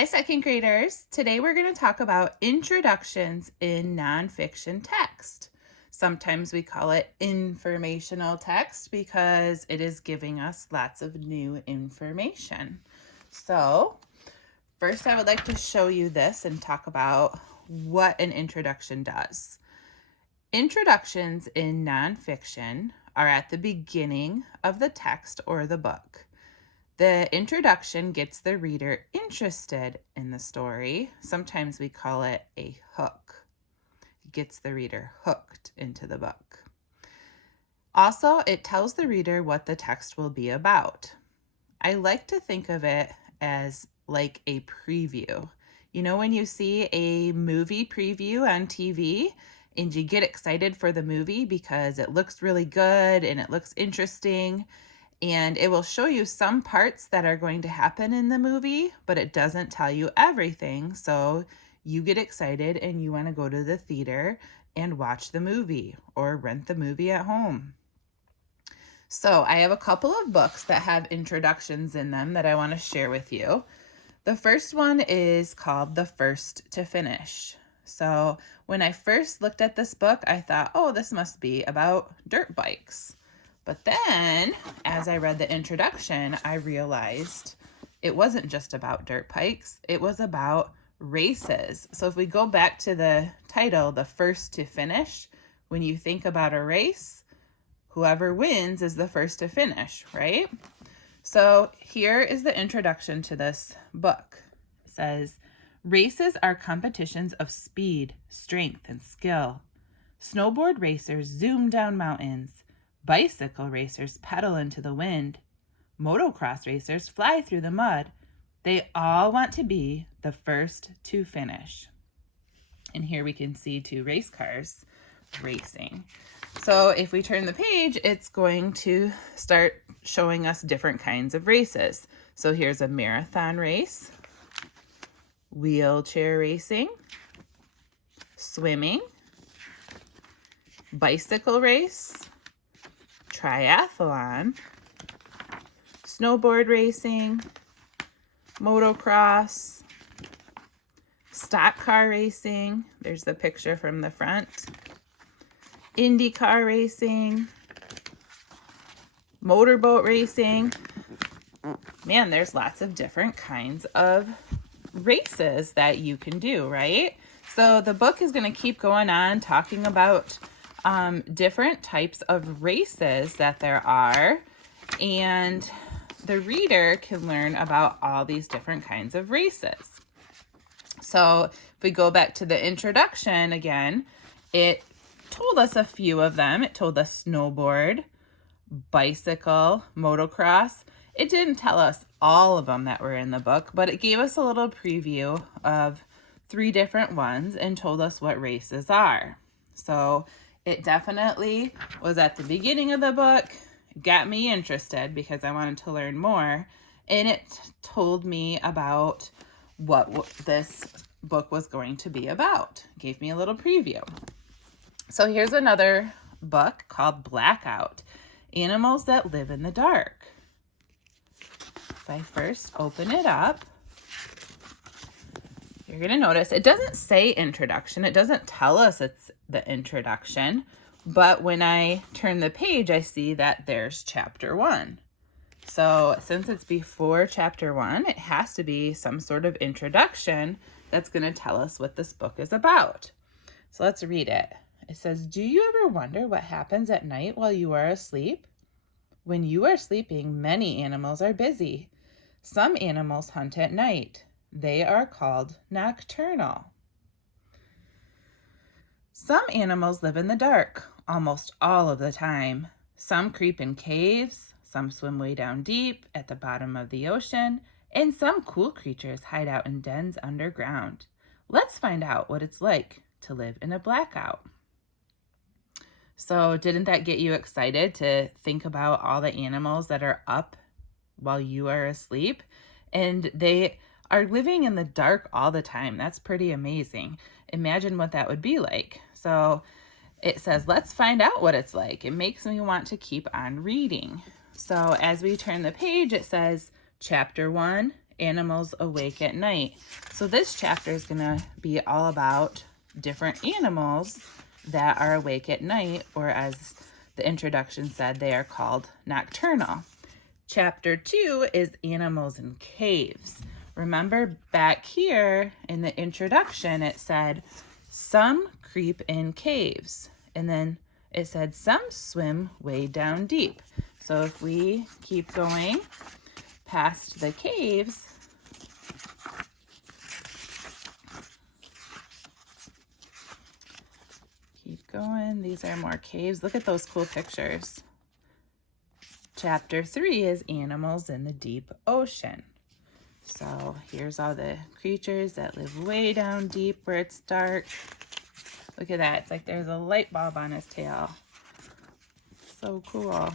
Hi, second graders. Today we're going to talk about introductions in nonfiction text. Sometimes we call it informational text because it is giving us lots of new information. So, first I would like to show you this and talk about what an introduction does. Introductions in nonfiction are at the beginning of the text or the book. The introduction gets the reader interested in the story. Sometimes we call it a hook. It gets the reader hooked into the book. Also, it tells the reader what the text will be about. I like to think of it as like a preview. You know, when you see a movie preview on TV and you get excited for the movie because it looks really good and it looks interesting, and it will show you some parts that are going to happen in the movie, but it doesn't tell you everything. So you get excited and you want to go to the theater and watch the movie or rent the movie at home. So I have a couple of books that have introductions in them that I want to share with you. The first one is called The First to Finish. So when I first looked at this book, I thought, oh, this must be about dirt bikes. But then, as I read the introduction, I realized it wasn't just about dirt bikes. It was about races. So if we go back to the title, The First to Finish, when you think about a race, whoever wins is the first to finish, right? So here is the introduction to this book. It says, races are competitions of speed, strength, and skill. Snowboard racers zoom down mountains. Bicycle racers pedal into the wind. Motocross racers fly through the mud. They all want to be the first to finish. And here we can see two race cars racing. So if we turn the page, it's going to start showing us different kinds of races. So here's a marathon race, wheelchair racing, swimming, bicycle race, triathlon, snowboard racing, motocross, stock car racing, there's the picture from the front, IndyCar racing, motorboat racing. Man, there's lots of different kinds of races that you can do, right? So the book is going to keep going on talking about different types of races that there are, and the reader can learn about all these different kinds of races. So if we go back to the introduction again, it told us a few of them. It told us snowboard, bicycle, motocross. It didn't tell us all of them that were in the book, but it gave us a little preview of 3 different ones and told us what races are. So it definitely was at the beginning of the book, got me interested because I wanted to learn more, and it told me about what this book was going to be about. It gave me a little preview. So here's another book called Blackout, Animals That Live in the Dark. If I first open it up, you're going to notice it doesn't say introduction. It doesn't tell us it's the introduction. But when I turn the page, I see that there's chapter 1. So since it's before chapter 1, it has to be some sort of introduction that's going to tell us what this book is about. So let's read it. It says, do you ever wonder what happens at night while you are asleep? When you are sleeping, many animals are busy. Some animals hunt at night. They are called nocturnal. Some animals live in the dark almost all of the time. Some creep in caves, some swim way down deep at the bottom of the ocean, and some cool creatures hide out in dens underground. Let's find out what it's like to live in a blackout. So didn't that get you excited to think about all the animals that are up while you are asleep? And they are living in the dark all the time. That's pretty amazing. Imagine what that would be like. So it says, let's find out what it's like. It makes me want to keep on reading. So as we turn the page, it says chapter 1, animals awake at night. So this chapter is going to be all about different animals that are awake at night, or as the introduction said, they are called nocturnal. Chapter 2 is animals in caves. Remember back here in the introduction, it said some creep in caves, and then it said some swim way down deep. So if we keep going past the caves, keep going, these are more caves. Look at those cool pictures. Chapter 3 is animals in the deep ocean. So here's all the creatures that live way down deep where it's dark. Look at that. It's like there's a light bulb on his tail. So cool.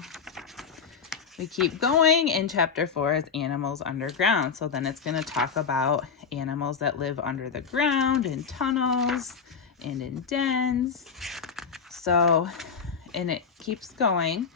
We keep going, and chapter 4 is animals underground. So then it's going to talk about animals that live under the ground, in tunnels, and in dens. So, and it keeps going.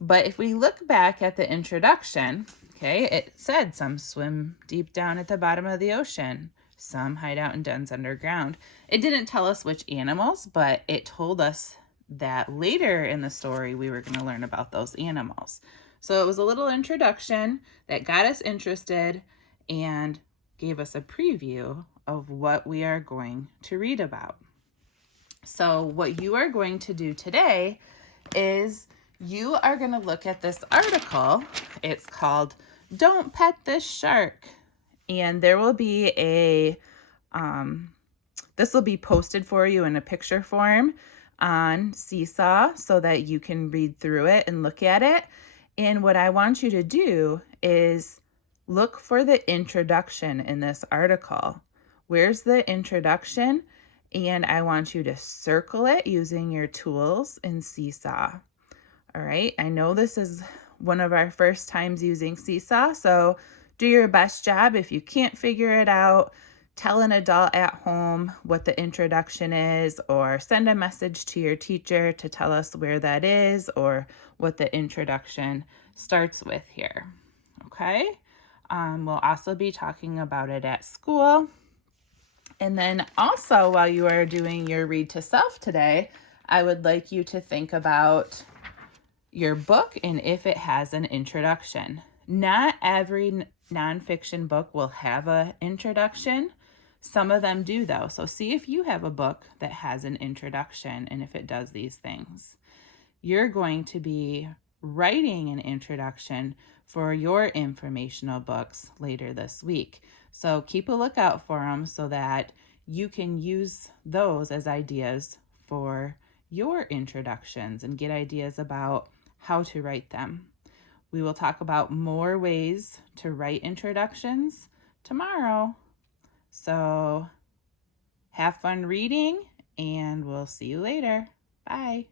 But if we look back at the introduction, okay, it said some swim deep down at the bottom of the ocean. Some hide out in dens underground. It didn't tell us which animals, but it told us that later in the story we were going to learn about those animals. So it was a little introduction that got us interested and gave us a preview of what we are going to read about. So what you are going to do today is you are going to look at this article. It's called Don't Pet This Shark. And there will be this will be posted for you in a picture form on Seesaw so that you can read through it and look at it. And what I want you to do is look for the introduction in this article. Where's the introduction? And I want you to circle it using your tools in Seesaw. All right, I know this is one of our first times using Seesaw, so do your best job. If you can't figure it out, tell an adult at home what the introduction is, or send a message to your teacher to tell us where that is or what the introduction starts with here. Okay, we'll also be talking about it at school. And then also, while you are doing your read to self today, I would like you to think about your book and if it has an introduction. Not every nonfiction book will have an introduction. Some of them do though. So see if you have a book that has an introduction and if it does these things. You're going to be writing an introduction for your informational books later this week. So keep a lookout for them so that you can use those as ideas for your introductions and get ideas about how to write them. We will talk about more ways to write introductions tomorrow. So have fun reading, and we'll see you later. Bye.